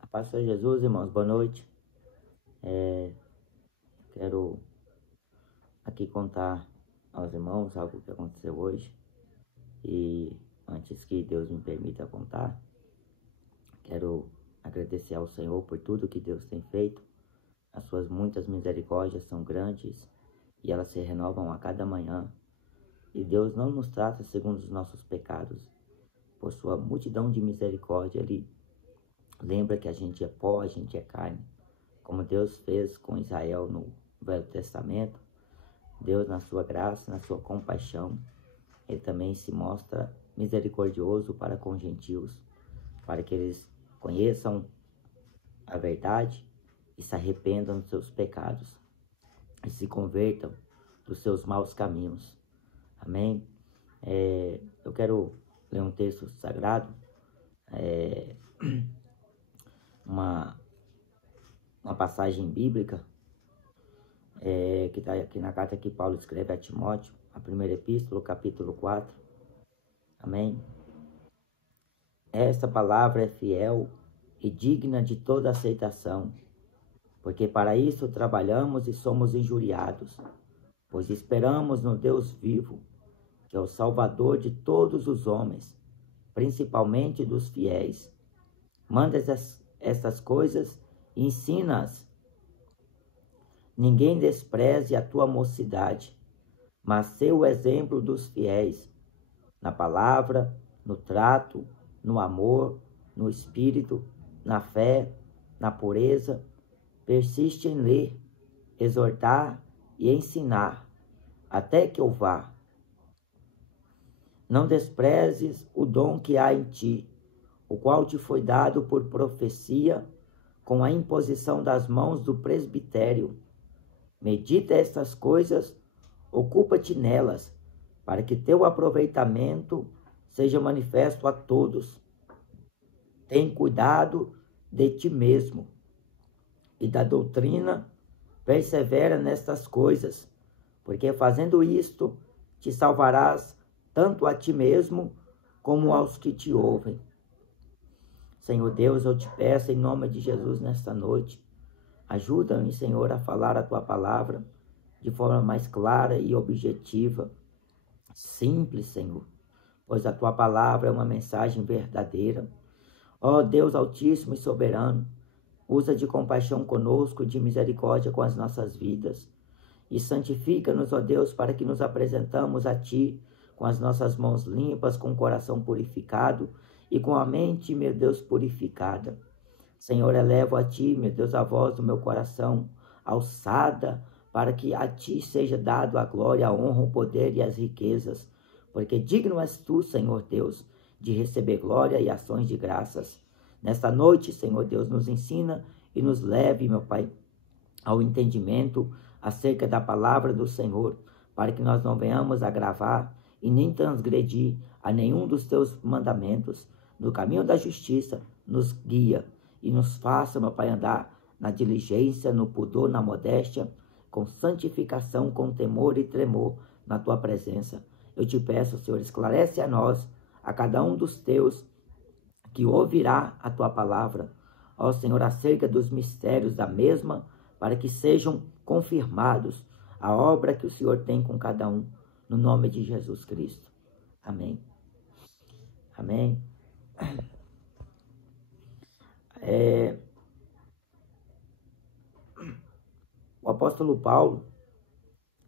A paz do Senhor Jesus, irmãos, boa noite. Quero aqui contar aos irmãos algo que aconteceu hoje. E antes que Deus me permita contar, quero agradecer ao Senhor por tudo que Deus tem feito. As suas muitas misericórdias são grandes e elas se renovam a cada manhã. E Deus não nos trata segundo os nossos pecados. Por sua multidão de misericórdia, Ele lembra que a gente é pó, a gente é carne. Como Deus fez com Israel no Velho Testamento, Deus, na sua graça, na sua compaixão, Ele também se mostra misericordioso para com os gentios, para que eles conheçam a verdade e se arrependam dos seus pecados e se convertam dos seus maus caminhos. Amém? Eu quero ler um texto sagrado, uma passagem bíblica, que está aqui na carta que Paulo escreve a Timóteo, a primeira epístola, capítulo 4. Amém? Esta palavra é fiel e digna de toda aceitação, porque para isso trabalhamos e somos injuriados, pois esperamos no Deus vivo, que é o Salvador de todos os homens, principalmente dos fiéis. Manda estas coisas e ensina-as. Ninguém despreze a tua mocidade, mas sê o exemplo dos fiéis, na palavra, no trato, no amor, no espírito, na fé, na pureza. Persiste em ler, exortar e ensinar, até que eu vá. Não desprezes o dom que há em ti, o qual te foi dado por profecia, com a imposição das mãos do presbitério. Medita estas coisas, ocupa-te nelas, para que teu aproveitamento seja manifesto a todos. Tem cuidado de ti mesmo e da doutrina, persevera nestas coisas, porque fazendo isto te salvarás tanto a ti mesmo como aos que te ouvem. Senhor Deus, eu te peço em nome de Jesus nesta noite, ajuda-me, Senhor, a falar a tua palavra de forma mais clara e objetiva, simples, Senhor, pois a tua palavra é uma mensagem verdadeira. Ó Deus Altíssimo e Soberano, usa de compaixão conosco, de misericórdia com as nossas vidas, e santifica-nos, ó Deus, para que nos apresentamos a ti com as nossas mãos limpas, com o coração purificado e com a mente, meu Deus, purificada. Senhor, elevo a ti, meu Deus, a voz do meu coração, alçada, para que a ti seja dado a glória, a honra, o poder e as riquezas, porque digno és tu, Senhor Deus, de receber glória e ações de graças. Nesta noite, Senhor Deus, nos ensina e nos leve, meu Pai, ao entendimento acerca da palavra do Senhor, para que nós não venhamos agravar e nem transgredir a nenhum dos teus mandamentos. No caminho da justiça, nos guia e nos faça, meu Pai, andar na diligência, no pudor, na modéstia, com santificação, com temor e tremor na tua presença. Eu te peço, Senhor, esclarece a nós, a cada um dos teus, que ouvirá a tua palavra, ó Senhor, acerca dos mistérios da mesma, para que sejam confirmados a obra que o Senhor tem com cada um, no nome de Jesus Cristo. Amém. Amém. O apóstolo Paulo,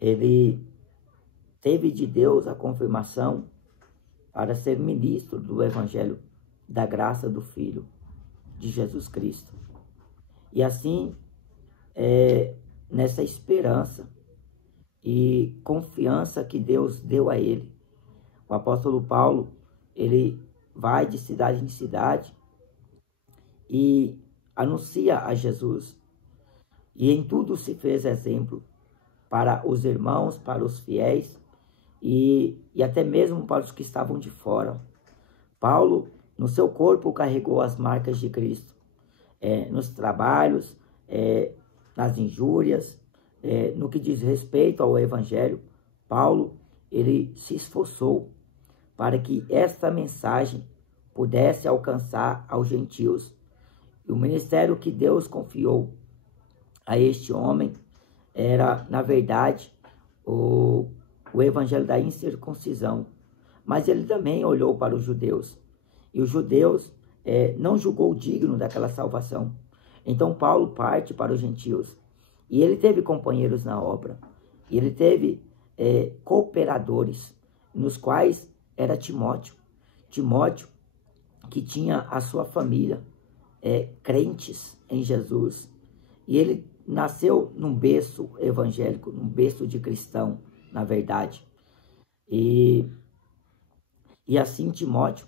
ele teve de Deus a confirmação para ser ministro do Evangelho da graça do Filho de Jesus Cristo. E assim, nessa esperança e confiança que Deus deu a ele, o apóstolo Paulo, ele vai de cidade em cidade e anuncia a Jesus. E em tudo se fez exemplo para os irmãos, para os fiéis e até mesmo para os que estavam de fora. Paulo, no seu corpo, carregou as marcas de Cristo, nos trabalhos, nas injúrias, no que diz respeito ao Evangelho. Paulo, ele se esforçou para que esta mensagem pudesse alcançar aos gentios. E o ministério que Deus confiou a este homem era, na verdade, o evangelho da incircuncisão. Mas ele também olhou para os judeus. E os judeus não julgou digno daquela salvação. Então Paulo parte para os gentios. E ele teve companheiros na obra. E ele teve cooperadores, nos quais era Timóteo. Timóteo, que tinha a sua família crentes em Jesus. E ele nasceu num berço evangélico, num berço de cristão, na verdade. E assim Timóteo,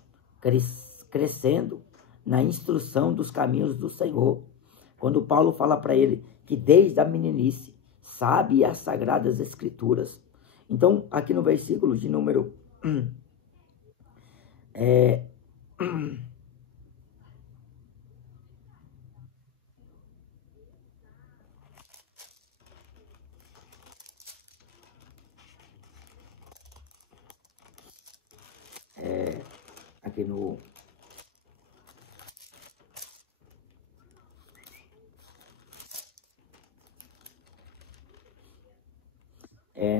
crescendo na instrução dos caminhos do Senhor. Quando Paulo fala para ele que desde a meninice sabe as sagradas escrituras. Então, aqui no versículo de número aqui no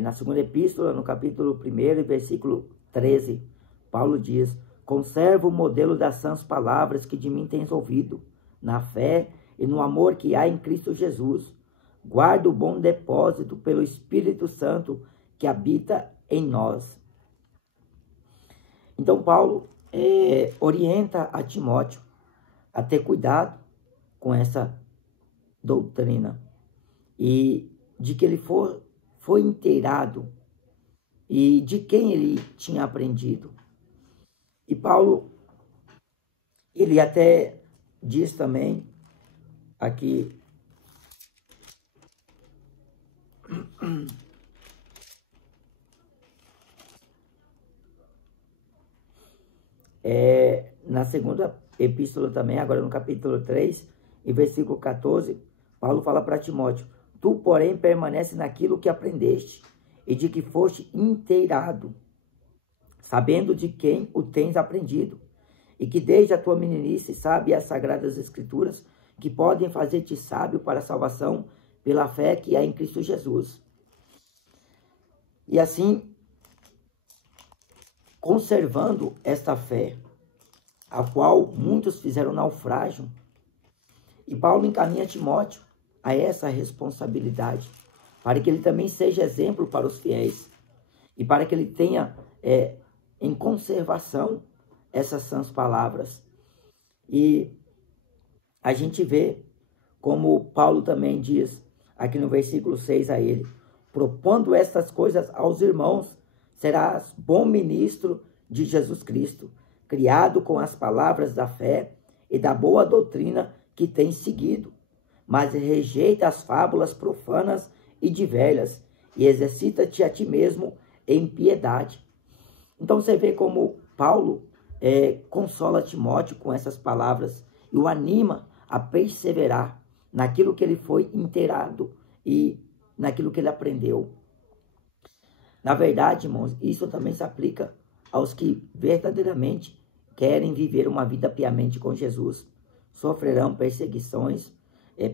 na segunda epístola, no capítulo 1, versículo 13, Paulo diz: conserva o modelo das sãs palavras que de mim tens ouvido, na fé e no amor que há em Cristo Jesus. Guarda o bom depósito pelo Espírito Santo que habita em nós. Então Paulo orienta a Timóteo a ter cuidado com essa doutrina e de que ele foi inteirado e de quem ele tinha aprendido. E Paulo, ele até diz também aqui na segunda epístola também, agora no capítulo 3, e versículo 14, Paulo fala para Timóteo: tu, porém, permanece naquilo que aprendeste e de que foste inteirado, sabendo de quem o tens aprendido, e que desde a tua meninice sabe as sagradas escrituras, que podem fazer-te sábio para a salvação pela fé que há em Cristo Jesus. E assim, conservando esta fé, a qual muitos fizeram naufrágio, e Paulo encaminha Timóteo a essa responsabilidade, para que ele também seja exemplo para os fiéis, e para que ele tenha em conservação essas sãs palavras. E a gente vê como Paulo também diz aqui no versículo 6 a ele: propondo estas coisas aos irmãos, serás bom ministro de Jesus Cristo, criado com as palavras da fé e da boa doutrina que tens seguido, mas rejeita as fábulas profanas e de velhas, e exercita-te a ti mesmo em piedade. Então você vê como Paulo consola Timóteo com essas palavras e o anima a perseverar naquilo que ele foi inteirado e naquilo que ele aprendeu. Na verdade, irmãos, isso também se aplica aos que verdadeiramente querem viver uma vida piamente com Jesus. Sofrerão perseguições,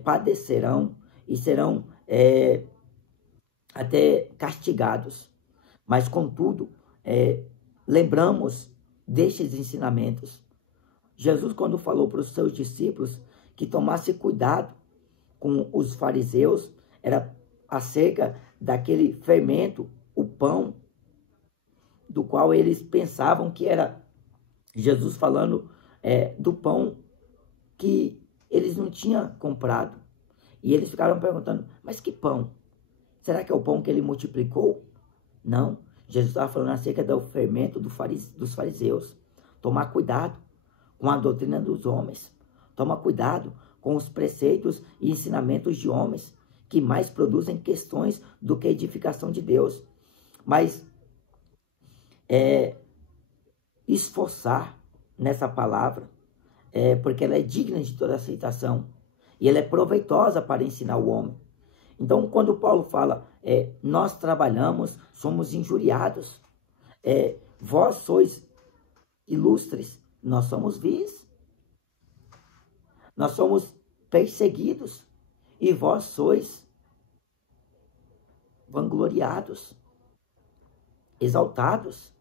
padecerão e serão até castigados. Mas, contudo, lembramos destes ensinamentos. Jesus, quando falou para os seus discípulos que tomasse cuidado com os fariseus, era acerca daquele fermento, o pão, do qual eles pensavam que era Jesus falando do pão que eles não tinham comprado. E eles ficaram perguntando: mas que pão? Será que é o pão que ele multiplicou? Não. Jesus estava falando acerca do fermento dos fariseus. Tomar cuidado com a doutrina dos homens. Toma cuidado com os preceitos e ensinamentos de homens, que mais produzem questões do que edificação de Deus. Mas esforçar nessa palavra, porque ela é digna de toda aceitação e ela é proveitosa para ensinar o homem. Então, quando Paulo fala, nós somos injuriados, vós sois ilustres nós somos vis, nós somos perseguidos, e vós sois vangloriados, exaltados.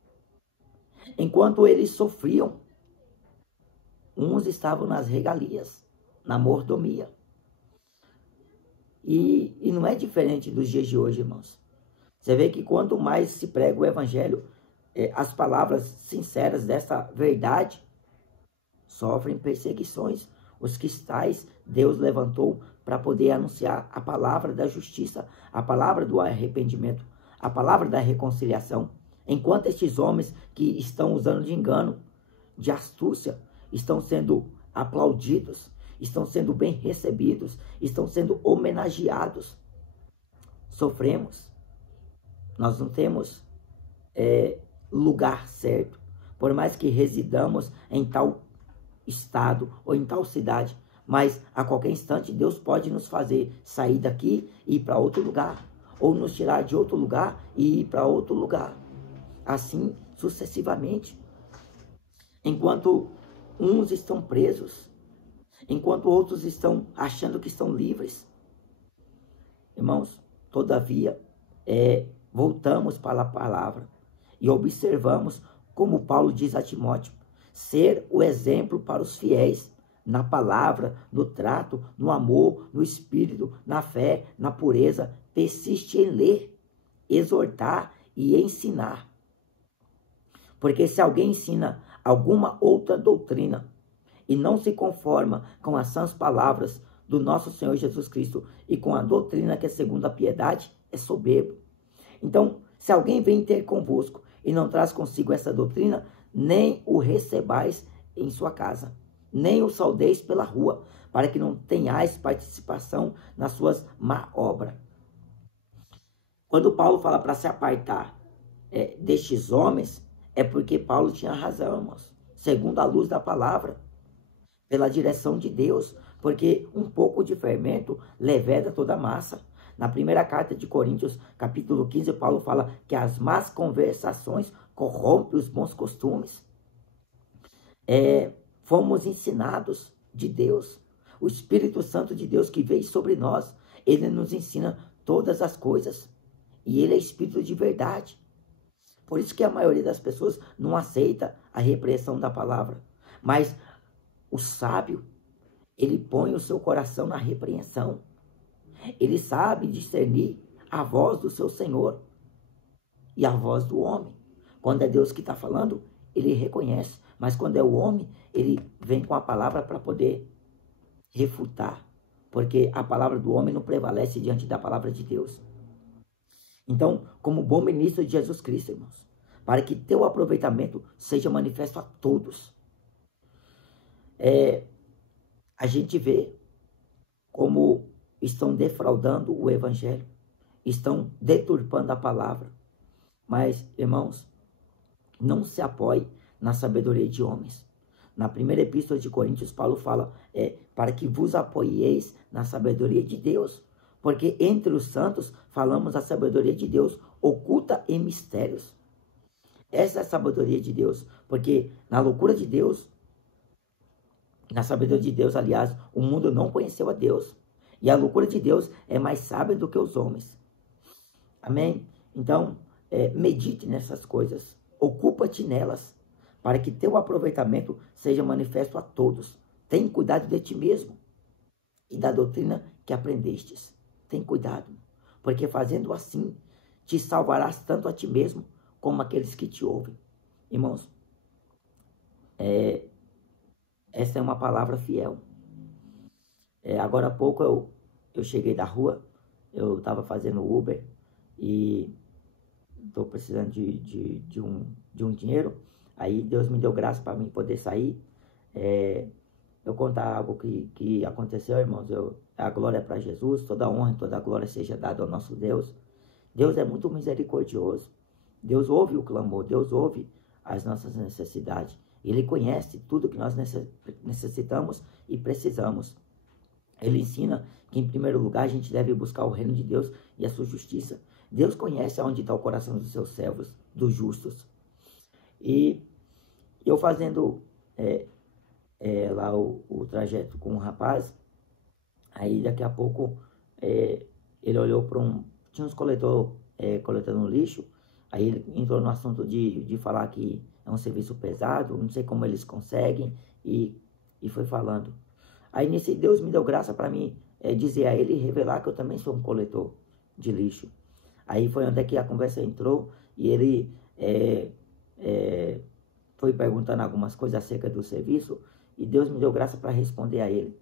Enquanto eles sofriam, uns estavam nas regalias, na mordomia. E não é diferente dos dias de hoje, irmãos. Você vê que quanto mais se prega o evangelho, as palavras sinceras dessa verdade sofrem perseguições. Os que tais Deus levantou para poder anunciar a palavra da justiça, a palavra do arrependimento, a palavra da reconciliação. Enquanto estes homens que estão usando de engano, de astúcia, estão sendo aplaudidos, estão sendo bem recebidos, estão sendo homenageados, sofremos. Nós não temos lugar certo. Por mais que residamos em tal estado ou em tal cidade, mas a qualquer instante Deus pode nos fazer sair daqui e ir para outro lugar, ou nos tirar de outro lugar e ir para outro lugar, assim sucessivamente. Enquanto uns estão presos, enquanto outros estão achando que estão livres. Irmãos, todavia, voltamos para a palavra e observamos, como Paulo diz a Timóteo, ser o exemplo para os fiéis, na palavra, no trato, no amor, no espírito, na fé, na pureza. Persiste em ler, exortar e ensinar. Porque se alguém ensina alguma outra doutrina e não se conforma com as sãs palavras do nosso Senhor Jesus Cristo e com a doutrina que é segundo a piedade, é soberbo. Então, se alguém vem ter convosco e não traz consigo essa doutrina, nem o recebais em sua casa, nem o saudeis pela rua, para que não tenhais participação nas suas má obras. Quando Paulo fala para se apartar destes homens, é porque Paulo tinha razão, irmãos, segundo a luz da palavra, pela direção de Deus, porque um pouco de fermento leveda toda a massa. Na primeira carta de Coríntios, capítulo 15, Paulo fala que as más conversações corrompem os bons costumes. Fomos ensinados de Deus. O Espírito Santo de Deus que veio sobre nós, ele nos ensina todas as coisas. E ele é Espírito de verdade. Por isso que a maioria das pessoas não aceita a repreensão da palavra. Mas o sábio, ele põe o seu coração na repreensão. Ele sabe discernir a voz do seu Senhor e a voz do homem. Quando é Deus que está falando, ele reconhece. Mas quando é o homem, ele vem com a palavra para poder refutar. Porque a palavra do homem não prevalece diante da palavra de Deus. Então, como bom ministro de Jesus Cristo, irmãos, para que teu aproveitamento seja manifesto a todos. A gente vê como estão defraudando o evangelho, estão deturpando a palavra. Mas, irmãos, não se apoie na sabedoria de homens. Na primeira epístola de Coríntios, Paulo fala, para que vos apoieis na sabedoria de Deus. Porque entre os santos falamos a sabedoria de Deus, oculta em mistérios. Essa é a sabedoria de Deus, porque na loucura de Deus, na sabedoria de Deus, aliás, o mundo não conheceu a Deus. E a loucura de Deus é mais sábia do que os homens. Amém? Então, medite nessas coisas, ocupa-te nelas, para que teu aproveitamento seja manifesto a todos. Tem cuidado de ti mesmo e da doutrina que aprendestes. Tem cuidado, porque fazendo assim, te salvarás tanto a ti mesmo, como aqueles que te ouvem. Irmãos, essa é uma palavra fiel. Agora há pouco eu cheguei da rua, eu estava fazendo Uber e estou precisando de um dinheiro. Aí Deus me deu graça para mim poder sair. Eu contar algo que aconteceu, irmãos. A glória é para Jesus, toda a honra e toda a glória seja dada ao nosso Deus. Deus é muito misericordioso. Deus ouve o clamor, Deus ouve as nossas necessidades. Ele conhece tudo que nós necessitamos e precisamos. Ele ensina que, em primeiro lugar, a gente deve buscar o reino de Deus e a sua justiça. Deus conhece aonde está o coração dos seus servos, dos justos. E eu fazendo lá o trajeto com o rapaz. Aí daqui a pouco ele olhou para tinha uns coletando lixo. Aí ele entrou no assunto de falar que é um serviço pesado, não sei como eles conseguem, e foi falando. Aí nesse Deus me deu graça para mim dizer a ele e revelar que eu também sou um coletor de lixo. Aí foi onde é que a conversa entrou e ele foi perguntando algumas coisas acerca do serviço e Deus me deu graça para responder a ele.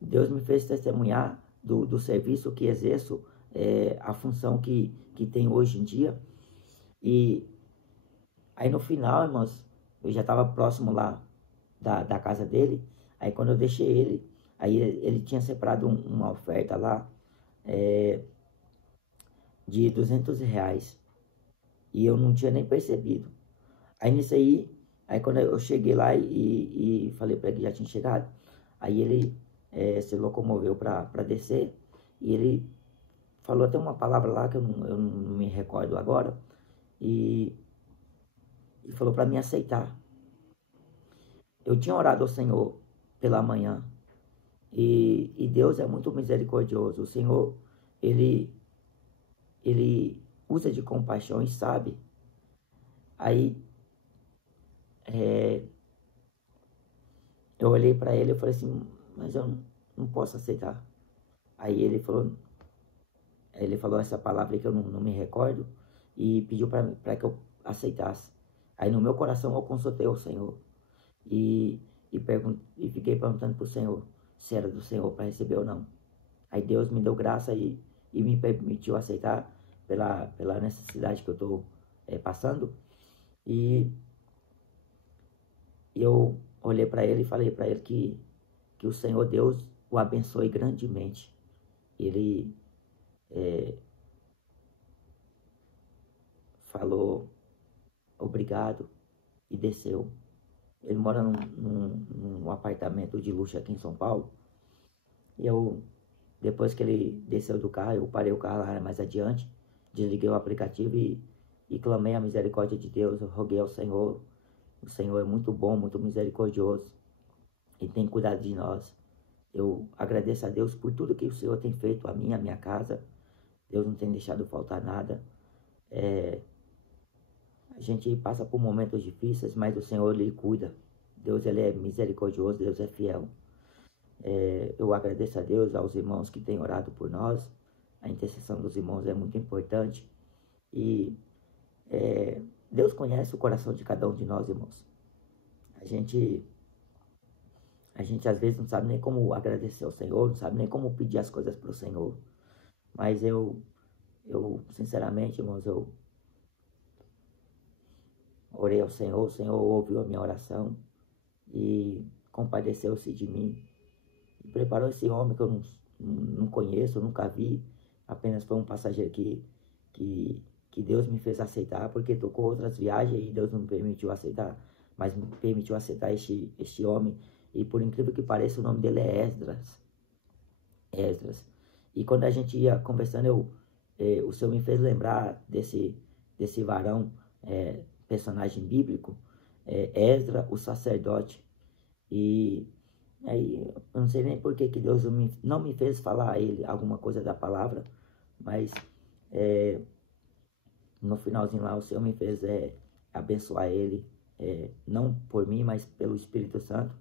Deus me fez testemunhar do serviço que exerço, a função que tem hoje em dia. E aí no final, irmãos, eu já estava próximo lá da casa dele. Aí quando eu deixei ele, aí ele tinha separado uma oferta lá de R$200. E eu não tinha nem percebido. Aí nisso aí quando eu cheguei lá e falei para ele que já tinha chegado, aí ele se locomoveu para descer. E ele falou até uma palavra lá que eu não me recordo agora. E falou para mim aceitar. Eu tinha orado ao Senhor pela manhã. E Deus é muito misericordioso. O Senhor, Ele usa de compaixão e sabe. Aí eu olhei para ele e falei assim, mas eu não posso aceitar. Aí ele falou essa palavra que eu não me recordo e pediu para que eu aceitasse. Aí no meu coração eu consultei o Senhor e fiquei perguntando para o Senhor se era do Senhor para receber ou não. Aí Deus me deu graça e me permitiu aceitar pela necessidade que eu estou passando. E eu olhei para ele e falei para ele que o Senhor Deus o abençoe grandemente. Ele falou obrigado e desceu. Ele mora num apartamento de luxo aqui em São Paulo. E depois que ele desceu do carro, eu parei o carro lá mais adiante, desliguei o aplicativo e clamei a misericórdia de Deus. Eu roguei ao Senhor. O Senhor é muito bom, muito misericordioso e tem cuidado de nós. Eu agradeço a Deus por tudo que o Senhor tem feito a mim, a minha casa. Deus não tem deixado faltar nada. A gente passa por momentos difíceis, mas o Senhor, Ele cuida. Deus, Ele é misericordioso, Deus é fiel. Eu agradeço a Deus, aos irmãos que têm orado por nós. A intercessão dos irmãos é muito importante. E Deus conhece o coração de cada um de nós, irmãos. A gente às vezes não sabe nem como agradecer ao Senhor, não sabe nem como pedir as coisas para o Senhor. Mas eu sinceramente, irmãos, eu orei ao Senhor, o Senhor ouviu a minha oração e compadeceu-se de mim. E preparou esse homem que eu não conheço, eu nunca vi, apenas foi um passageiro que Deus me fez aceitar, porque tocou outras viagens e Deus não me permitiu aceitar, mas me permitiu aceitar este homem. E por incrível que pareça, o nome dele é Esdras. E quando a gente ia conversando, o Senhor me fez lembrar desse varão, personagem bíblico, Esdras, o sacerdote. E aí, eu não sei nem por que Deus não me fez falar a ele alguma coisa da palavra, mas no finalzinho lá o Senhor me fez abençoar ele, não por mim, mas pelo Espírito Santo,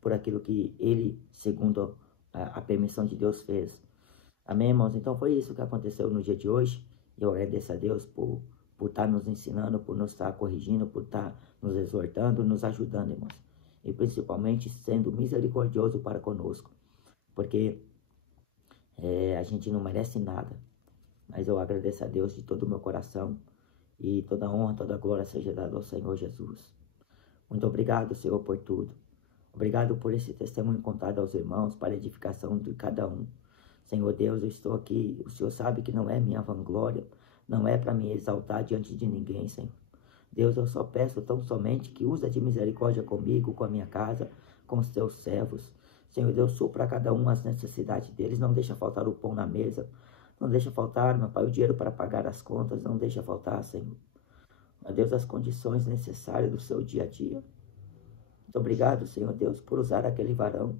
por aquilo que ele, segundo a permissão de Deus, fez. Amém, irmãos? Então foi isso que aconteceu no dia de hoje. Eu agradeço a Deus por estar nos ensinando, por nos estar corrigindo, por estar nos exortando, nos ajudando, irmãos. E principalmente sendo misericordioso para conosco. Porque a gente não merece nada. Mas eu agradeço a Deus de todo o meu coração. E toda honra, toda glória seja dada ao Senhor Jesus. Muito obrigado, Senhor, por tudo. Obrigado por esse testemunho contado aos irmãos, para a edificação de cada um. Senhor Deus, eu estou aqui. O Senhor sabe que não é minha vanglória. Não é para me exaltar diante de ninguém, Senhor. Deus, eu só peço tão somente que usa de misericórdia comigo, com a minha casa, com os teus servos. Senhor Deus, supra a cada um as necessidades deles. Não deixa faltar o pão na mesa. Não deixa faltar, meu Pai, o dinheiro para pagar as contas. Não deixa faltar, Senhor. ó Deus, as condições necessárias do seu dia a dia. Muito obrigado, Senhor Deus, por usar aquele varão.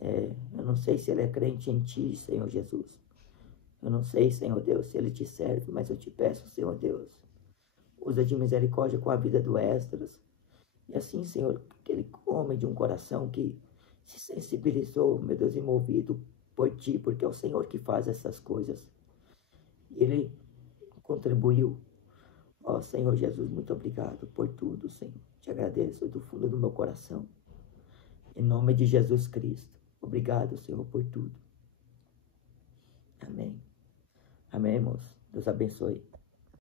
Eu não sei se ele é crente em Ti, Senhor Jesus. Eu não sei, Senhor Deus, se ele Te serve, mas eu Te peço, Senhor Deus, usa de misericórdia com a vida do Esdras. E assim, Senhor, aquele homem de um coração que se sensibilizou, meu Deus, envolvido por Ti, porque é o Senhor que faz essas coisas. Ele contribuiu. Ó Senhor Jesus, muito obrigado por tudo, Senhor. Te agradeço do fundo do meu coração. Em nome de Jesus Cristo. Obrigado, Senhor, por tudo. Amém. Amém, irmãos. Deus abençoe.